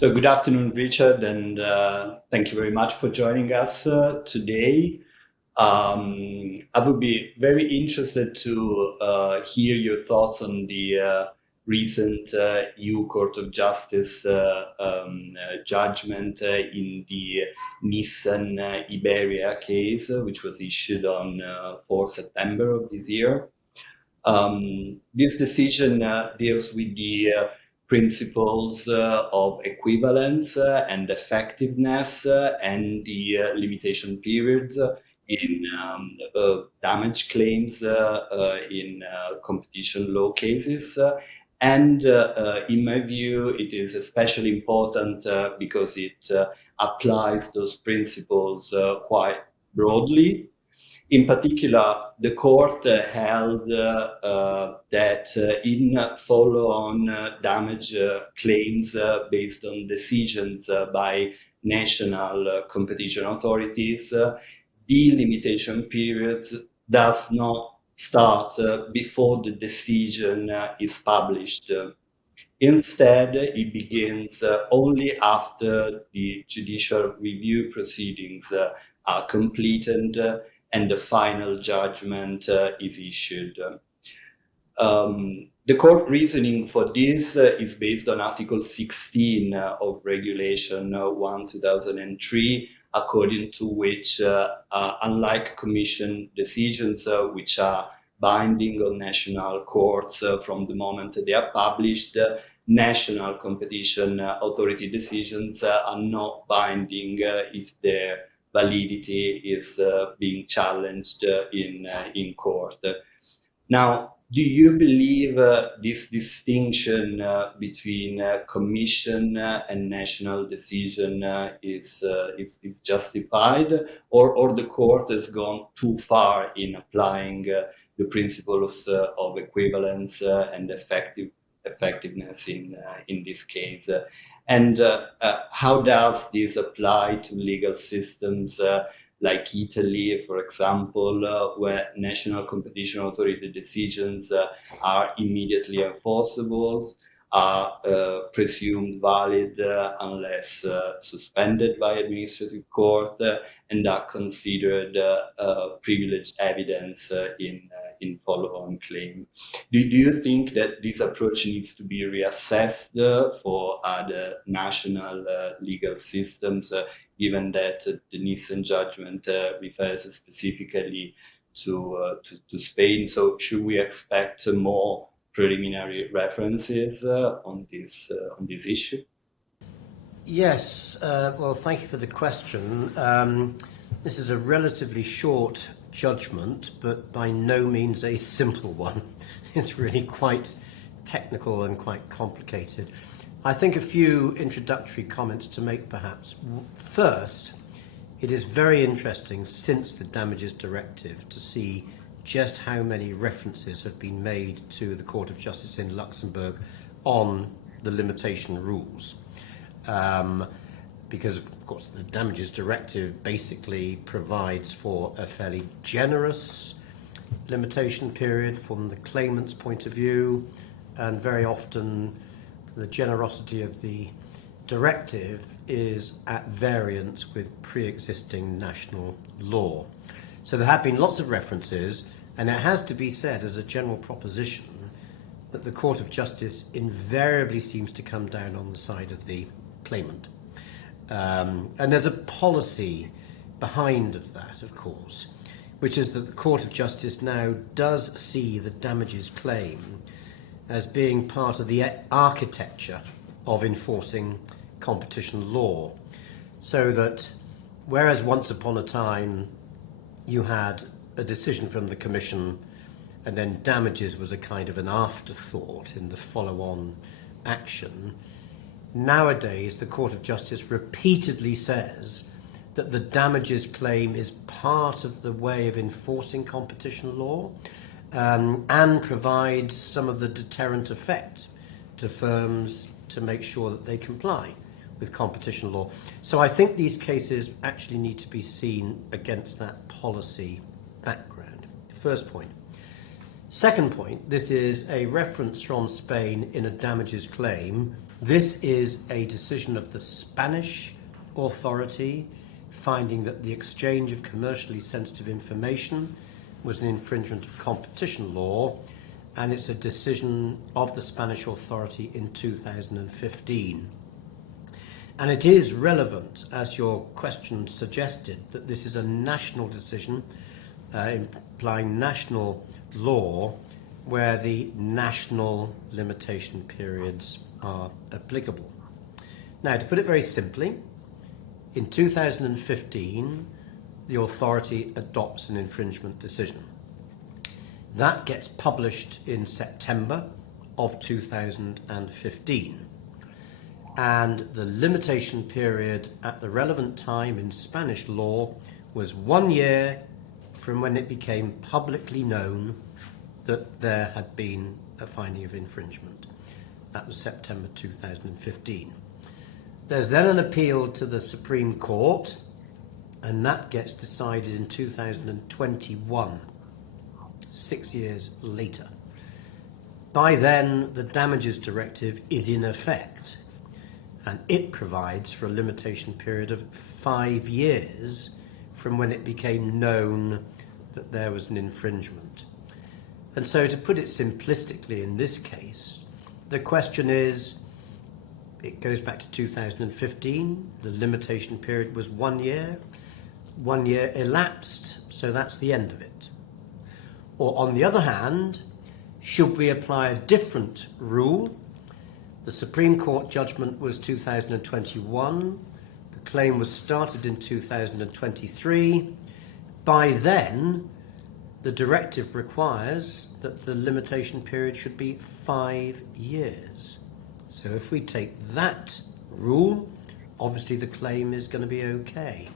So good afternoon, Richard, and thank you very much for joining us today. I would be very interested to hear your thoughts on the recent EU Court of Justice judgment in the Nissan Iberia case, which was issued on 4 September of this year. This decision deals with the principles of equivalence and effectiveness and the limitation periods in damage claims in competition law cases. And in my view, it is especially important because it applies those principles quite broadly. In particular, the court held that in follow-on damage claims based on decisions by national competition authorities, the limitation period does not start before the decision is published. Instead, it begins only after the judicial review proceedings are completed and the final judgment is issued. The court reasoning for this is based on Article 16 of Regulation 1/2003, according to which, unlike Commission decisions, which are binding on national courts from the moment they are published, national competition authority decisions are not binding if their validity is being challenged in court. Now, do you believe this distinction between commission and national decision is justified, or the court has gone too far in applying the principles of equivalence and effectiveness in this case? And how does this apply to legal systems like Italy, for example, where national competition authority decisions are immediately enforceable, are presumed valid unless suspended by administrative court, and are considered privileged evidence in follow-on claim. Do you think that this approach needs to be reassessed for other national legal systems, given that the Nissan judgment refers specifically to Spain? So should we expect more preliminary references on this issue? Yes, well, thank you for the question. This is a relatively short judgment, but by no means a simple one. It's really quite technical and quite complicated. I think a few introductory comments to make, perhaps. First, it is very interesting since the Damages Directive to see just how many references have been made to the Court of Justice in Luxembourg on the limitation rules. Because, of course, the Damages Directive basically provides for a fairly generous limitation period from the claimant's point of view, and very often the generosity of the directive is at variance with pre-existing national law. So there have been lots of references, and it has to be said as a general proposition that the Court of Justice invariably seems to come down on the side of the claimant. And there's a policy behind of that, of course, which is that the Court of Justice now does see the damages claim as being part of the architecture of enforcing competition law. So that whereas once upon a time you had a decision from the Commission and then damages was a kind of an afterthought in the follow-on action, nowadays the Court of Justice repeatedly says that the damages claim is part of the way of enforcing competition law and provides some of the deterrent effect to firms to make sure that they comply with competition law. So I think these cases actually need to be seen against that policy background. First point. Second point, this is a reference from Spain in a damages claim This is a decision of the Spanish authority finding that the exchange of commercially sensitive information was an infringement of competition law, and it's a decision of the Spanish authority in 2015. And it is relevant, as your question suggested, that this is a national decision implying national law where the national limitation periods are applicable. Now, to put it very simply, in 2015, the authority adopts an infringement decision. That gets published in September of 2015. And the limitation period at the relevant time in Spanish law was 1 year from when it became publicly known that there had been a finding of infringement. That was September 2015. There's then an appeal to the Supreme Court, and that gets decided in 2021, 6 years later. By then, the damages directive is in effect, and it provides for a limitation period of 5 years from when it became known that there was an infringement. And so, to put it simplistically in this case, the question is, it goes back to 2015, the limitation period was 1 year, 1 year elapsed, so that's the end of it. Or on the other hand, should we apply a different rule? The Supreme Court judgment was 2021, the claim was started in 2023. By then, the directive requires that the limitation period should be 5 years. So if we take that rule, obviously the claim is going to be okay.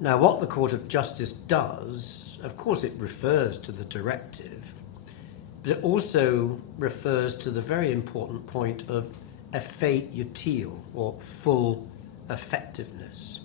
Now, what the Court of Justice does, of course it refers to the directive, but it also refers to the very important point of effet utile, or full effectiveness.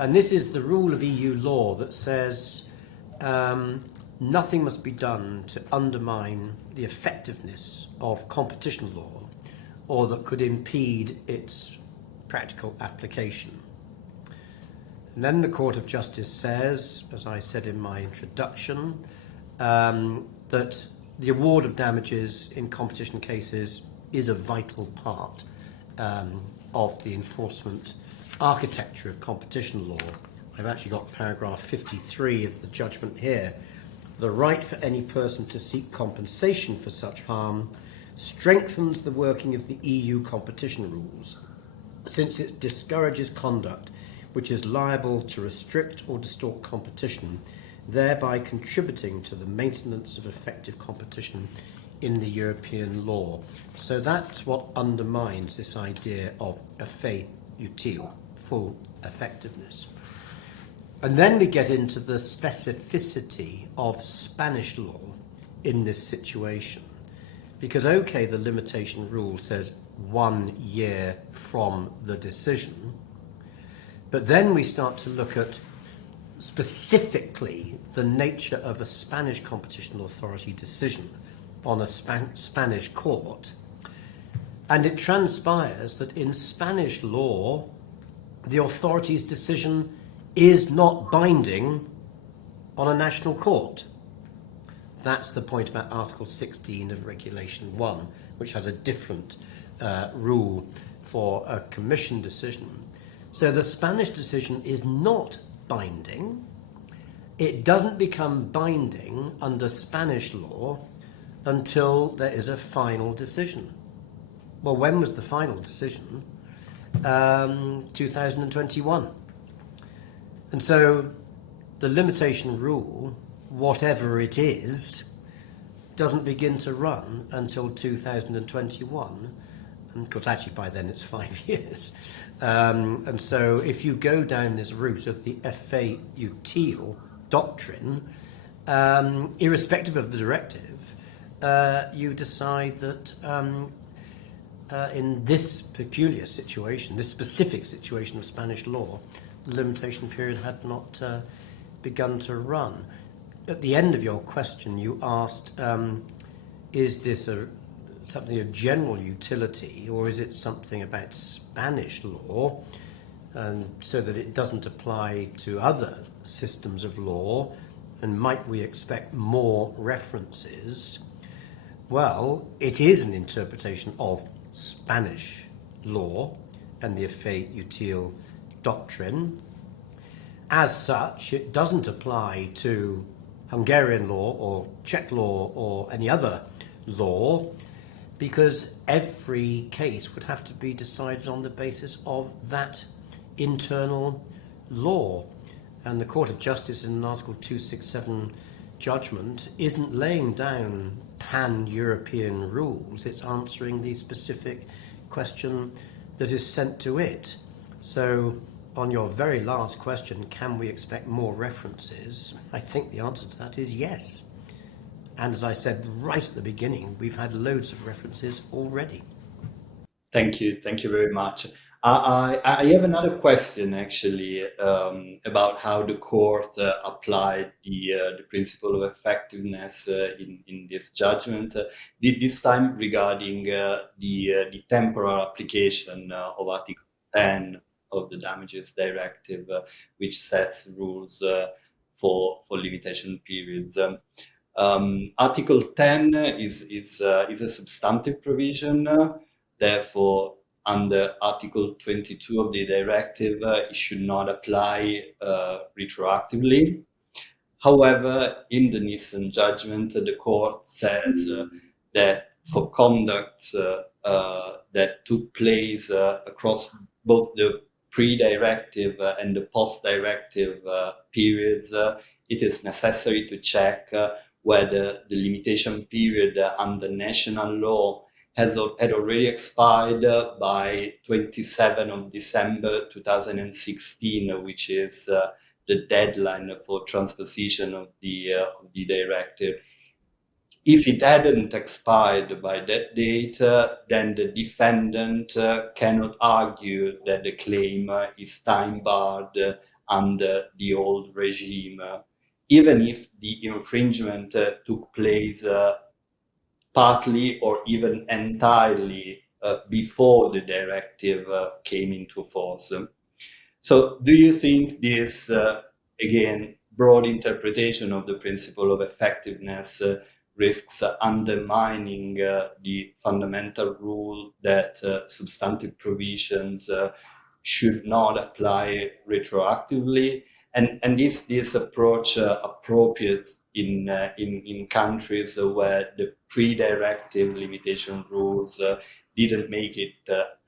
And this is the rule of EU law that says nothing must be done to undermine the effectiveness of competition law or that could impede its practical application. And then the Court of Justice says, as I said in my introduction, that the award of damages in competition cases is a vital part of the enforcement architecture of competition law. I've actually got paragraph 53 of the judgment here. The right for any person to seek compensation for such harm strengthens the working of the EU competition rules, since it discourages conduct which is liable to restrict or distort competition, thereby contributing to the maintenance of effective competition in the European law. So that's what undermines this idea of effet utile, full effectiveness. And then we get into the specificity of Spanish law in this situation. Because, okay, the limitation rule says 1 year from the decision, but then we start to look at specifically the nature of a Spanish competition authority decision on a Spanish court. And it transpires that in Spanish law, the authority's decision is not binding on a national court. That's the point about Article 16 of Regulation 1, which has a different rule for a commission decision. So the Spanish decision is not binding. It doesn't become binding under Spanish law until there is a final decision. Well, when was the final decision? 2021. And so the limitation rule, whatever it is, doesn't begin to run until 2021. And of course, actually by then it's 5 years. And so if you go down this route of the effet utile doctrine, irrespective of the directive, you decide that in this peculiar situation, this specific situation of Spanish law, the limitation period had not begun to run. At the end of your question, you asked, is this a something of general utility, or is it something about Spanish law, and so that it doesn't apply to other systems of law? And might we expect more references? Well, it is an interpretation of Spanish law and the effet utile doctrine. As such, it doesn't apply to Hungarian law or Czech law or any other law, because every case would have to be decided on the basis of that internal law. And the Court of Justice in Article 267 judgment isn't laying down pan-European rules, it's answering the specific question that is sent to it. So on your very last question, can we expect more references? I think the answer to that is yes. And as I said right at the beginning, we've had loads of references already. Thank you very much. I have another question actually about how the court applied the principle of effectiveness in this judgment. This time regarding the temporal application of Article 10 of the Damages Directive, which sets rules for limitation periods. Article 10 is a substantive provision. Therefore, under Article 22 of the directive, it should not apply retroactively. However, in the Nissan judgment, the court says that for conduct that took place across both the pre-directive and the post-directive periods, it is necessary to check whether the limitation period under national law had already expired by 27 of December 2016, which is the deadline for transposition of the directive. If it hadn't expired by that date, then the defendant cannot argue that the claim is time barred under the old regime, even if the infringement took place partly or even entirely before the directive came into force. So do you think this, again, broad interpretation of the principle of effectiveness risks undermining the fundamental rule that substantive provisions should not apply retroactively? And is this approach appropriate in countries where the pre-directive limitation rules didn't make it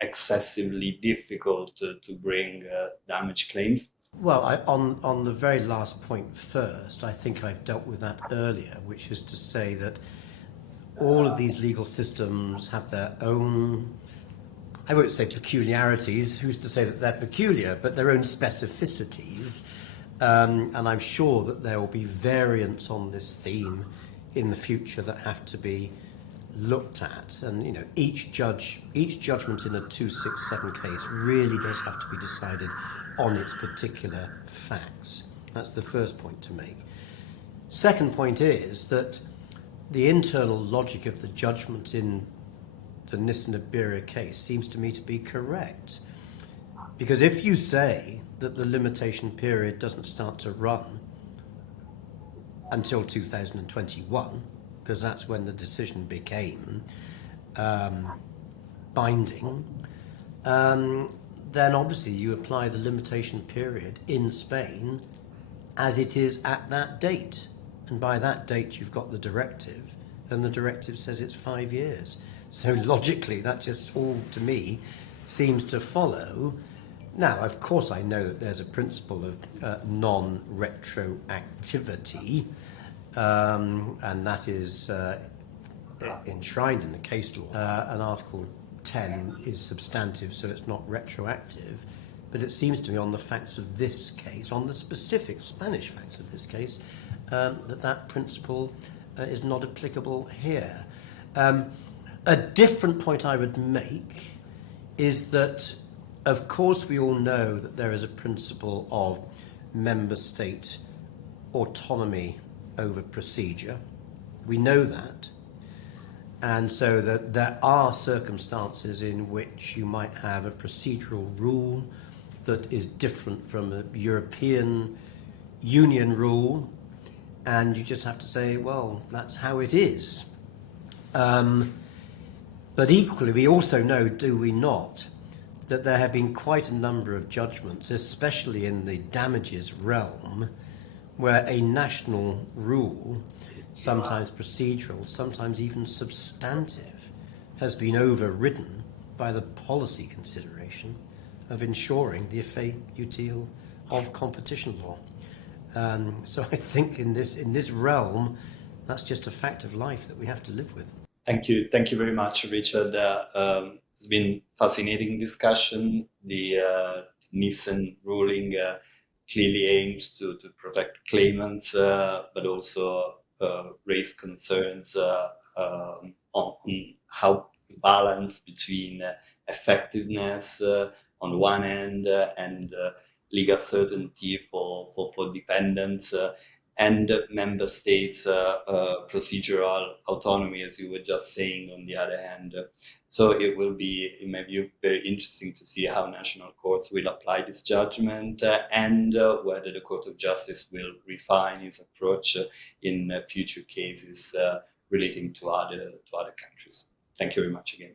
excessively difficult to bring damage claims? Well, on the very last point first, I think I've dealt with that earlier, which is to say that all of these legal systems have their own, I won't say peculiarities, who's to say that they're peculiar, but their own specificities. And I'm sure that there will be variants on this theme in the future that have to be looked at. And you know, each judgment in a 267 case really does have to be decided on its particular facts. That's the first point to make. Second point is that the internal logic of the judgment in the Nissan Iberia case seems to me to be correct. Because if you say that the limitation period doesn't start to run until 2021, because that's when the decision became binding, then obviously you apply the limitation period in Spain as it is at that date. And by that date you've got the directive, and the directive says it's 5 years. So logically that just all, to me, seems to follow. Now, of course, I know that there's a principle of non-retroactivity, and that is enshrined in the case law. And Article 10 is substantive, so it's not retroactive. But it seems to me on the facts of this case, on the specific Spanish facts of this case, that principle is not applicable here. A different point I would make is that, of course, we all know that there is a principle of member state autonomy over procedure. We know that. And so that there are circumstances in which you might have a procedural rule that is different from a European Union rule, and you just have to say, well, that's how it is. But equally, we also know, do we not, that there have been quite a number of judgments, especially in the damages realm, where a national rule, sometimes procedural, sometimes even substantive, has been overridden by the policy consideration of ensuring the effet utile of competition law. So I think in this realm, that's just a fact of life that we have to live with. Thank you very much, Richard. It's been fascinating discussion. The Nissan ruling clearly aims to protect claimants, but also raise concerns on how to balance between effectiveness on one end and legal certainty for dependents. And member states' procedural autonomy, as you were just saying, on the other hand. So it will be, in my view, very interesting to see how national courts will apply this judgment and whether the Court of Justice will refine its approach in future cases relating to other countries. Thank you very much again.